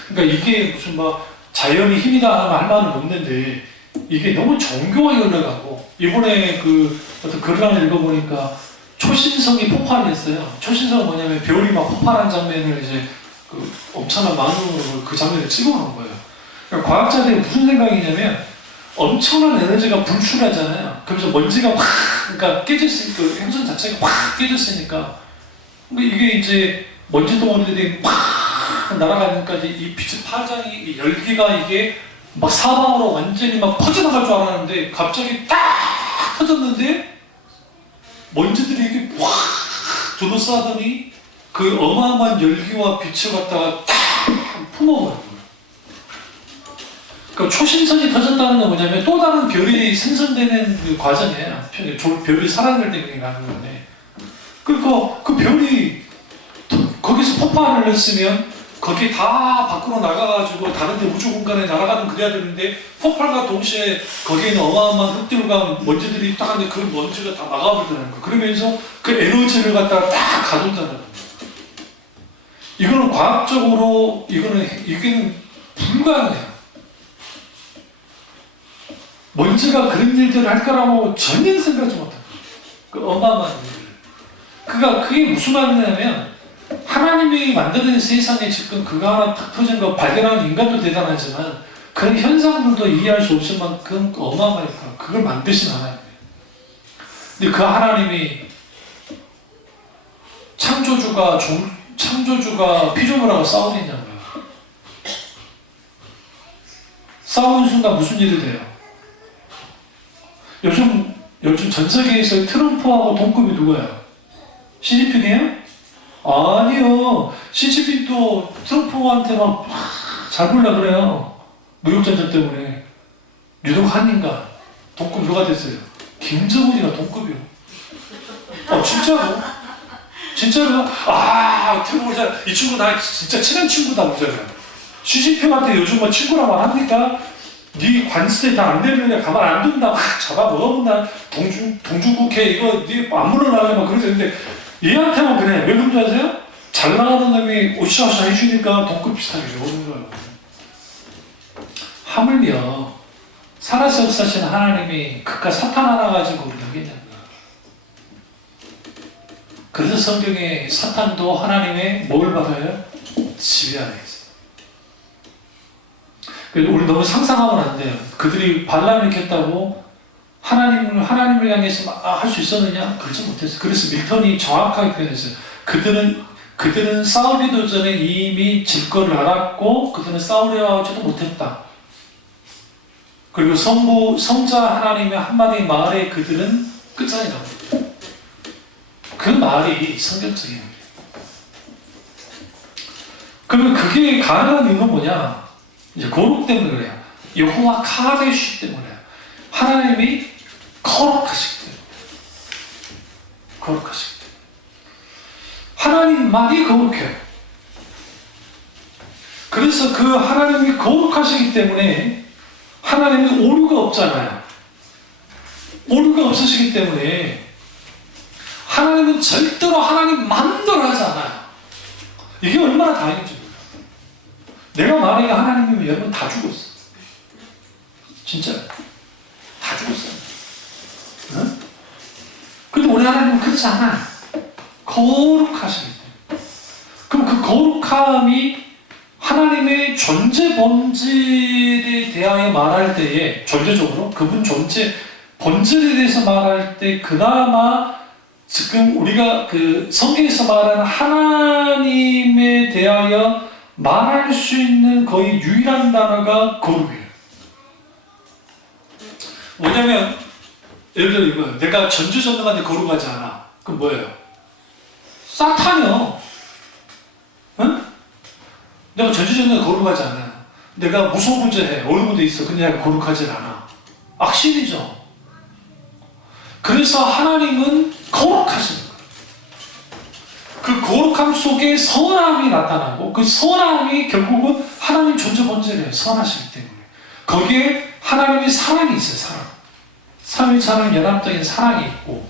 그러니까 이게 무슨 막 자연의 힘이다 하면 할 말은 없는데 이게 너무 정교하게 흘러가고, 이번에 그 어떤 글을 하나 읽어보니까 초신성이 폭발했어요. 초신성은 뭐냐면 별이 막 폭발한 장면을 이제 그 엄청난 만원으로 그 장면을 찍어놓은 거예요. 그러니까 과학자들이 무슨 생각이냐면 엄청난 에너지가 분출하잖아요. 그러면서 먼지가 확, 그러니까 깨졌으니까, 그 행성 자체가 확 깨졌으니까, 근데 이게 이제 먼지 덩어리들이 확 날아가니까 이 빛의 파장이, 이 열기가 이게 막 사방으로 완전히 막 퍼져나갈 줄 알았는데 갑자기 딱 터졌는데 먼지들이 이렇게 확 둘러싸더니 그 어마어마한 열기와 빛을 갖다가 딱 품어버린 거예요. 그러니까 초신성이 터졌다는 건 뭐냐면 또 다른 별이 생성되는 그 과정이에요. 별이 살아날 때문에 가는 건데, 그러니까 그 별이 거기서 폭발을 했으면 거기 다 밖으로 나가가지고 다른 데 우주 공간에 날아가는 그래야 되는데, 폭발과 동시에 거기에 있는 어마어마한 흙들과 먼지들이 딱 하는데 그 먼지가 다 나가버리더라는 거예요. 그러면서 그 에너지를 갖다가 딱 가둔다는 거예요. 이거는 과학적으로 이게는 불가능해요. 먼지가 그런 일들을 할 거라고 전혀 생각하지 못해요. 그 어마어마한 일을. 그러니까 그게 무슨 말이냐면 하나님이 만드는 세상에 지금 그거 하나 탁 터진 거 발견하는 인간도 대단하지만 그런 현상들도 이해할 수 없을 만큼 어마어마하니까 그걸 만드신 하나님이에요. 근데 그 하나님이 창조주가 피조물하고 싸우겠냐고요. 싸우는 순간 무슨 일이 돼요? 요즘 전 세계에서 트럼프하고 동급이 누구예요? 시진핑이에요? 아니요. 시진핑도 트럼프한테 막 잘 보려고 그래요. 무역전쟁 때문에. 유독 한인가 동급 누가 됐어요? 김정은이가 동급이요. 진짜로? 진짜로? 트럼프 이 친구 나 진짜 친한 친구다 그러잖아요. 시진핑한테 요즘 뭐 친구라고 안 합니까? 네 관세 다 안 내면 가만 안 둔다. 잡아 먹어본다. 동중국해 이거 네 안 물어나려면 그러는데 얘한테만 그래. 왜 그런 줄 아세요? 잘 나가는 놈이 오시아오시 해주니까 동급 비슷하게 오는 거예요. 하물며 살아서 역사하신 하나님이 그깟 사탄 하나 가지고 우리를 하겠냐고요. 그래서 성경에 사탄도 하나님의 뭘 받아요? 지배 안에 있어요. 우리 너무 상상하면 안 돼요. 그들이 반란을 일으켰다고 하나님을 향해서 할 수 있었느냐? 그렇지 못했어요. 그래서 밀턴이 정확하게 표현했어요. 그들은 싸우기도 전에 이미 질 거를 알았고 그들은 싸우려 하지도 못했다. 그리고 성자 하나님의 한마디 말에 그들은 끝장이 납니다. 그 말이 성경적인 거예요. 그러면 그게 가능한 이유는 뭐냐? 이제 거룩 때문에 그래요. 여호와 카데시 때문에. 하나님이 거룩하시기 때문에. 거룩하시기 때문에. 하나님만이 거룩해요. 그래서 그 하나님이 거룩하시기 때문에 하나님은 오류가 없잖아요. 오류가 없으시기 때문에 하나님은 절대로 하나님 마음대로 하지 않아요. 이게 얼마나 다행인지 몰라요. 내가 만약에 하나님이면 여러분 다 죽었어. 진짜 다 죽었어요. 응? 근데 우리 하나님은 그렇지 않아요. 거룩하시기 때문에. 그럼 그 거룩함이 하나님의 존재 본질에 대하여 말할 때에 존재적으로 그분 존재 본질에 대해서 말할 때 그나마 지금 우리가 그 성경에서 말하는 하나님에 대하여 말할 수 있는 거의 유일한 단어가 거룩이에요. 뭐냐면 예를 들어 이거예요. 내가 전지전능한데 거룩하지 않아. 그럼 뭐예요? 사탄이요. 응? 내가 전지전능에 거룩하지 않아. 내가 무소부재해. 어느 곳에 있어. 근데 내가 거룩하지 않아. 악신이죠. 그래서 하나님은 거룩하신 거예요. 그 거룩함 속에 선함이 나타나고 그 선함이 결국은 하나님 존재 본질이에요. 선하시기 때문에. 거기에 하나님의 사랑이 있어요. 사랑. 삼위일체하나님 연합적인 사랑이 있고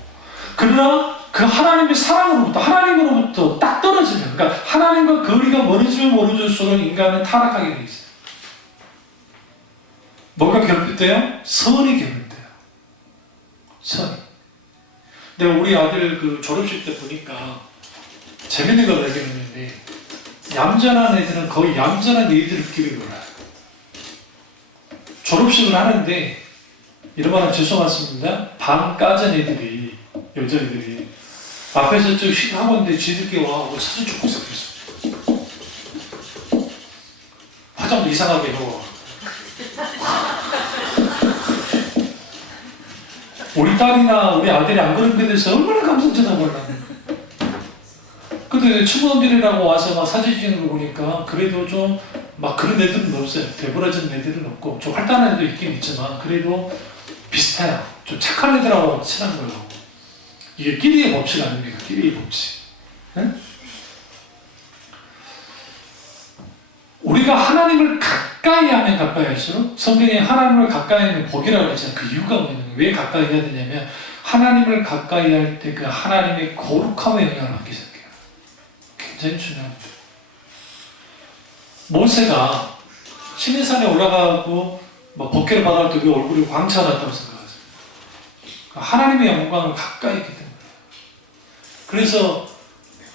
그러나 그 하나님의 사랑으로부터 하나님으로부터 딱 떨어지면 그러니까 하나님과 거리가 멀어지면 멀어질수록 인간은 타락하게 돼 있어요. 뭐가 결핍돼요? 선이 결핍돼요. 선이. 내가 우리 아들 그 졸업식 때 보니까 재밌는 걸 발견했는데 얌전한 애들은 거의 얌전한 애들끼리 놀아요. 졸업식을 하는데 이런 말은 죄송하습니다. 반 까진 애들이 여자애들이 앞에서 저 하고 있는데 지들끼리 와서 사진 찍고 있었어요. 화장도 이상하게 해요. 우리 딸이나 우리 아들이 안 그런 데 대해서 얼마나 감성적이라고 몰랐는데. 근데 친구들이라고 와서 막 사진 찍는 거 보니까 그래도 좀 막 그런 애들은 없어요. 대부러진 애들은 없고 좀 활달한 애도 있긴 있지만 그래도 비슷해요. 좀 착한 애들하고 친한 거예요. 이게 끼리의 법칙 아닙니까? 끼리의 법칙. 네? 우리가 하나님을 가까이 하면 가까이 할수록 성경에 하나님을 가까이 하면 복이라고 했잖아요. 그 이유가 뭐냐면 왜 가까이 해야 되냐면 하나님을 가까이 할 때 그 하나님의 거룩함에 영향을 받기 시작해요. 굉장히 중요합니다. 모세가 시내산에 올라가고 뭐 복귀를 받을 때 그 얼굴이 광채났다고 생각하세요. 하나님의 영광을 가까이 했기 때문에. 그래서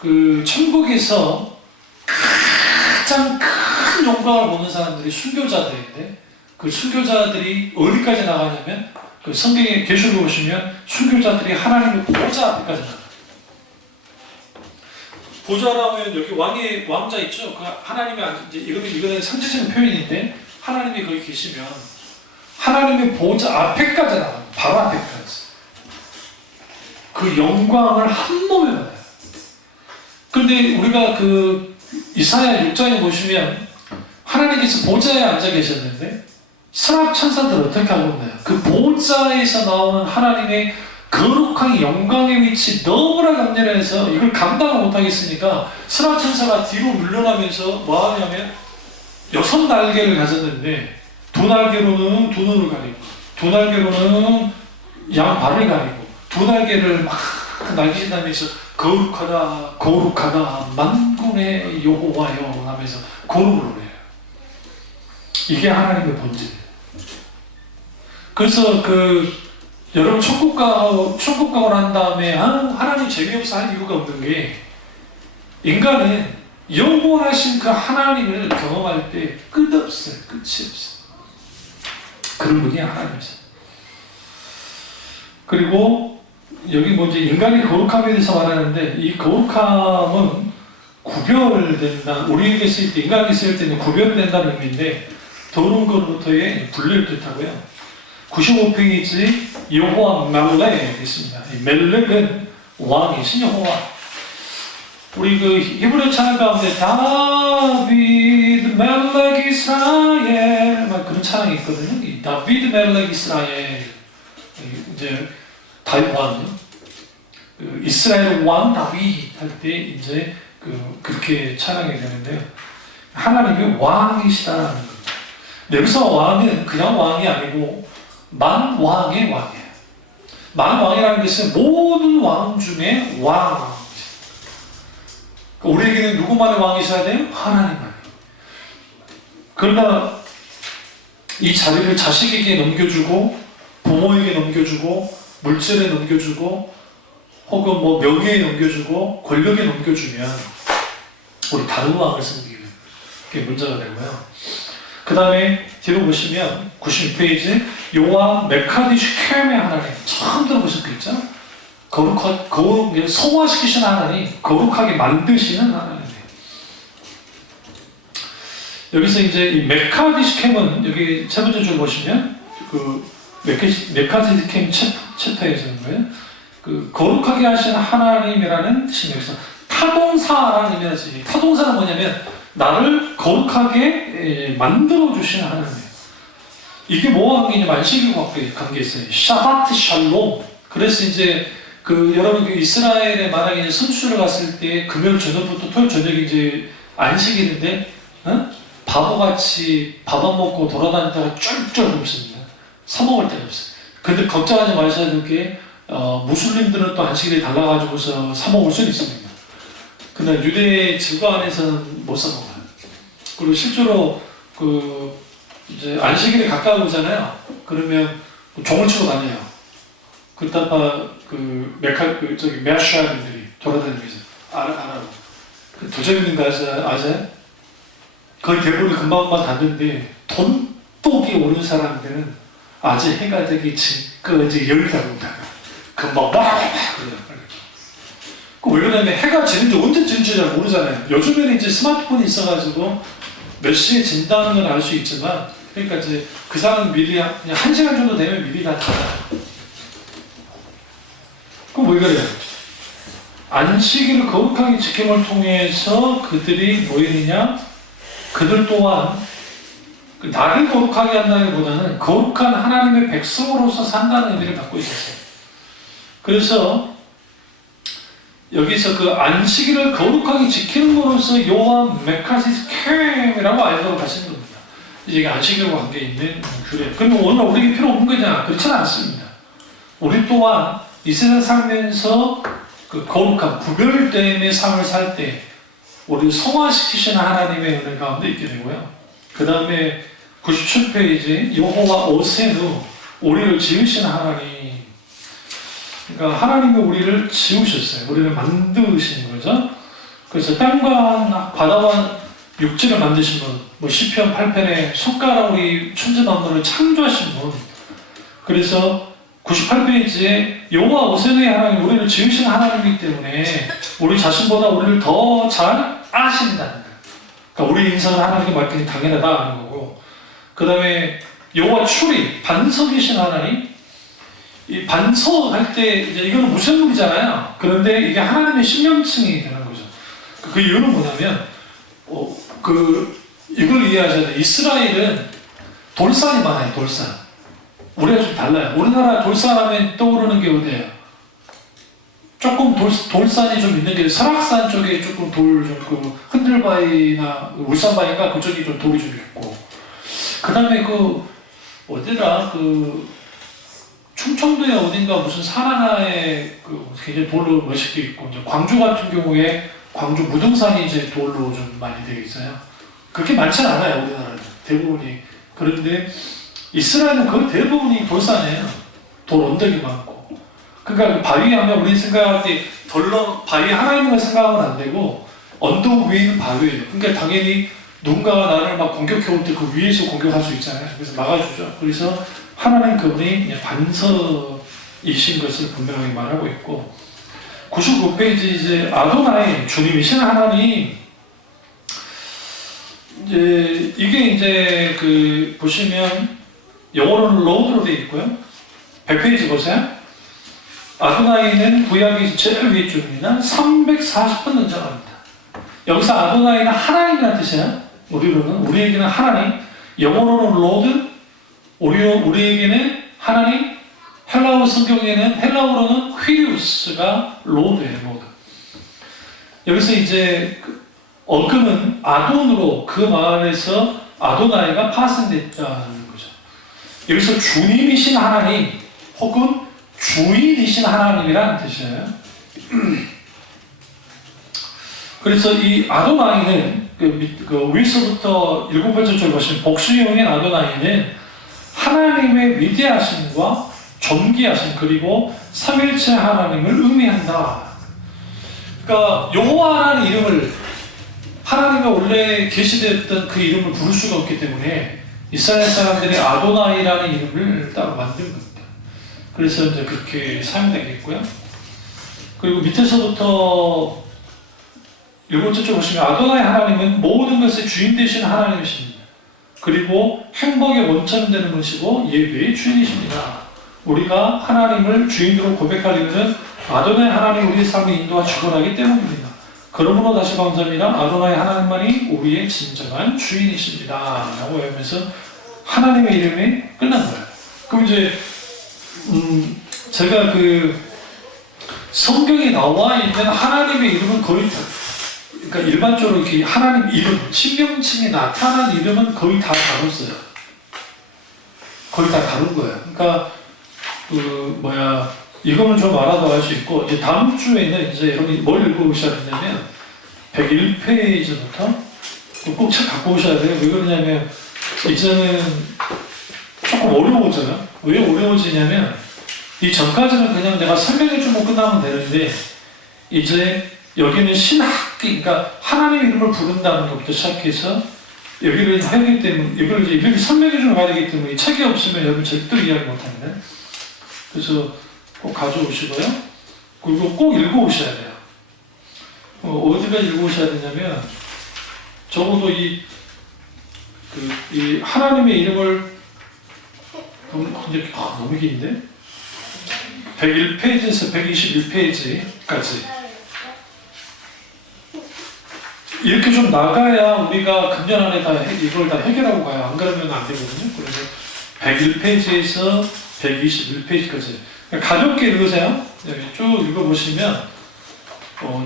그 천국에서 가장 큰 영광을 보는 사람들이 순교자들인데 그 순교자들이 어디까지 나가냐면 그 성경에 계시록에 보시면 순교자들이 하나님의 보좌 앞에까지 나가요. 보좌라면 여기 왕의 왕자 있죠? 그 하나님이 이제 이거는 상징적인 표현인데 하나님이 거기 계시면 하나님의 보좌 앞에까지 나가요. 바로 앞에까지. 그 영광을 한 몸에 받아요. 그런데 우리가 그 이사야 6장에 보시면 하나님께서 보좌에 앉아 계셨는데 선악 천사들 어떻게 하고 있나요? 그 보좌에서 나오는 하나님의 거룩한 영광의 위치 너무나 강렬해서 이걸 감당을 못하겠으니까 선악 천사가 뒤로 물러나면서 뭐 하냐면 6날개를 가졌는데 2날개로는 두 눈을 가리고 2날개로는 양발을 가리고 2날개를 막 날개다니면서 거룩하다 거룩하다 만군의 여호와여 하면서 거룩을 노래해요. 이게 하나님의 본질이에요. 그래서 여러분 천국 가고 난 다음에 하나님 재미없어 할 이유가 없는 게 인간은 영원하신 그 하나님을 경험할 때 끝없어요. 끝이 없어요. 그런 분이 하나님이세요. 그리고 여기 이제 인간의 거룩함에 대해서 말하는데 이 거룩함은 구별된다. 우리에게 쓸 때, 인간에게 쓸 때는 구별된다는 의미인데 더러운 것부터의 분리를 뜻하고요. 95페이지 여호와 멜렉 있습니다. 이 멜렉은 왕이신 여호와. 우리 그 히브리 찬양 가운데 다비드 멜렉 이스라엘 막 그런 찬양이 있거든요. 이 다비드 멜렉 이스라엘 이제 다윗 왕 그 이스라엘 왕 다윗 할 때 이제 그렇게 찬양이 되는데요. 하나님이 왕이시다라는 겁니다. 여기서 왕은 그냥 왕이 아니고 만왕의 왕이에요. 만왕이라는 것은 모든 왕 중에 왕. 우리에게는 누구만의 왕이셔야 돼요? 하나님만이. 그러나 이 자리를 자식에게 넘겨주고 부모에게 넘겨주고 물질에 넘겨주고 혹은 뭐 명예에 넘겨주고 권력에 넘겨주면 우리 다른 왕을 섬기는 게 문제가 되고요. 그 다음에 뒤로 보시면 96페이지 요한 메카디슈켐의 하나님 처음 들어보신 거 있죠? 거룩 성화시키시는 하나님, 거룩하게 만드시는 하나님이에요. 여기서 이제 이 메카디슈켐은 여기 세 번째 줄 보시면 그 메카디슈켐 챕터에서 있는 거예요. 그 거룩하게 하시는 하나님이라는 뜻이 여기서 타동사라는 의미가 있어요. 타동사는 뭐냐면 나를 거룩하게 만들어 주시는 하나님이에요. 이게 뭐와 관계냐면 안식일과 관계 있어요. 샤바트 샬롬. 그래서 이제 여러분 이스라엘에 만약에 선수를 갔을 때 금요일 저녁부터 토요일 저녁이 이제 안식일인데 바보같이 밥 안 먹고 돌아다니다가 쫄쫄 굶습니다. 사 먹을 데가 없어요. 근데 걱정하지 마셔야 될 게 무슬림들은 또 안식일에 달라가지고서 사 먹을 수는 있습니다. 근데 유대 증거 안에서는 못 사 먹어요. 그리고 실제로 이제 안식일에 가까우잖아요. 그러면 종을 치고 다녀요. 그렇다파 메아샤들이 돌아다니면서 알아요. 그 도저히인가 아세요? 거의 대부분이 금방만 닿는데 돈독이 오는 사람들은 아직 해가 되기 전까지 열다른다. 금방 막 그래요. 왜 그러냐면 해가 지는지 언제 지는지 잘 모르잖아요. 요즘에는 이제 스마트폰이 있어가지고 몇 시에 진다는 건 알 수 있지만, 그러니까 이제 그 사람은 미리 그냥 1시간 정도 되면 미리 다 닫아요. 그럼 왜 그래요? 안식일을 거룩하게 지킴을 통해서 그들이 뭐 했느냐? 그들 또한 나를 거룩하게 한다기보다는 거룩한 하나님의 백성으로서 산다는 의미를 갖고 있었어요. 그래서 여기서 그 안식일을 거룩하게 지키는 것으로서 요한 메카디슈켐이라고 알도록 하시는 겁니다. 이게 안식일과 관계 있는 규례. 그러면 오늘 우리에게 필요 없는 거냐? 그렇지는 않습니다. 우리 또한 이 세상 살면서 그 거룩한 구별됨의 삶을 살 때 우리를 성화시키시는 하나님의 은혜 가운데 있게 되고요. 그 다음에 97페이지 여호와 오세누 우리를 지으신 하나님. 그러니까 하나님이 우리를 지으셨어요. 우리를 만드신 거죠. 그래서 땅과 바다와 육지를 만드신 분, 뭐 시편 8편에 손가락으로 이 천지 만물을 창조하신 분. 그래서 98페이지에 여호와 오세누의 하나님, 우리를 지으신 하나님이기 때문에 우리 자신보다 우리를 더 잘 아신다는 거예요. 그러니까 우리 인생을 하나님께 맡기는 당연하다는 거고, 그 다음에 여호와 출입, 반석이신 하나님. 이 반석할 때 이제 이거는 무생물이잖아요. 그런데 이게 하나님의 신명층이 되는 거죠. 그 이유는 뭐냐면 이걸 이해하셔야 돼요. 이스라엘은 돌산이 많아요. 돌산. 우리가 좀 달라요. 우리나라 돌산하면 떠오르는 게 어디예요? 조금 돌산이 좀 있는 게 설악산 쪽에 조금 흔들바위나 울산바위가 그쪽이 좀 돌이 좀 있고, 그 다음에 어디라 충청도에 어딘가 무슨 산 하나에 굉장히 돌로 멋있게 있고, 이제 광주 같은 경우에 광주 무등산이 이제 돌로 좀 많이 되어 있어요. 그렇게 많지는 않아요, 우리나라는. 대부분이. 그런데 이스라엘은 거의 대부분이 돌산이에요. 돌 언덕이 많고. 그러니까 바위 하면 우리 생각할 때 바위 하나 있는 걸 생각하면 안 되고, 언덕 위에 있는 바위예요. 그러니까 당연히 누군가가 나를 막 공격해올 때 그 위에서 공격할 수 있잖아요. 그래서 막아주죠. 그래서 하나님 그분이 반석이신 것을 분명하게 말하고 있고, 99페이지 이제 아도나이 주님이신 하나님. 이게 보시면 영어로는 로드로 되어 있고요. 100페이지 보세요. 아도나이는 구약의 제일 위에 줄입니다. 340번 등장합니다. 여기서 아도나이는 하나님이라는 뜻이에요. 우리에게는 하나님. 영어로는 로드. 우리에게는 하나님, 헬라어 성경에는 헬라어로는 퀴리우스가 로드예요, 로드. 여기서 이제 어금은 아돈으로 그 마을에서 아도나이가 파생됐다는 거죠. 여기서 주님이신 하나님 혹은 주인이신 하나님이라는 뜻이에요. 그래서 이 아도나이는 위에서부터 7번째 보시면 복수형인 아도나이는 하나님의 위대하심과 존귀하심 그리고 삼일체 하나님을 의미한다. 그러니까 여호와라는 이름을 하나님이 원래 계시되었던 그 이름을 부를 수가 없기 때문에 이스라엘 사람들이 아도나이라는 이름을 따로 만든 겁니다. 그래서 이제 그렇게 사용되겠고요. 그리고 밑에서부터 7번째 쪽 보시면 아도나이 하나님은 모든 것의 주인 되신 하나님이십니다. 그리고 행복의 원천 되는 것이고 예배의 주인이십니다. 우리가 하나님을 주인으로 고백할 이유는 아도나이 하나님 우리의 삶을 인도와 주관하기 때문입니다. 그러므로 다시 감사합니다. 아도나이 하나님만이 우리의 진정한 주인이십니다. 라고 하면서 하나님의 이름이 끝난 거예요. 그럼 이제 제가 성경에 나와 있는 하나님의 이름은 거의 그러니까 일반적으로 이렇게 하나님 이름, 신명칭에 나타난 이름은 거의 다 다뤘어요. 거의 다 다룬 거예요. 그러니까 이거는 좀 알아도 알 수 있고 이제 다음 주에는 이제 여러분이 뭘 읽어보셔야 되냐면 101페이지부터 꼭 책 갖고 오셔야 돼요. 왜 그러냐면 이제는 조금 어려워져요. 왜 어려워지냐면 이 전까지는 그냥 내가 설명해주고 끝나면 되는데 이제 여기는 신학기, 그러니까 하나님의 이름을 부른다는 것부터 시작해서 여기를 하기 때문에 이걸 이제 이렇게 설명해주고 가야 되기 때문에 책이 없으면 여러분 절대로 이해하지 못합니다. 그래서 꼭 가져오시고요. 그리고 꼭 읽어오셔야 돼요. 어디가 읽어오셔야 되냐면 적어도 이 하나님의 이름을 너무 긴데 101페이지에서 121페이지까지 이렇게 좀 나가야 우리가 금년 안에 이걸 다 해결하고 가요. 안 그러면 안 되거든요. 그래서 101페이지에서 121페이지까지 가볍게 읽으세요. 쭉 읽어보시면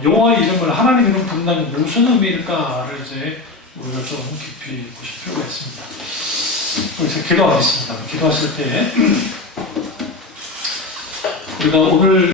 여호와의 이름을 하나님 이름 부른다는 게 무슨 의미일까를 이제 우리가 좀 깊이 보실 필요가 있습니다. 그래서 기도하겠습니다. 기도하실 때 우리가 오늘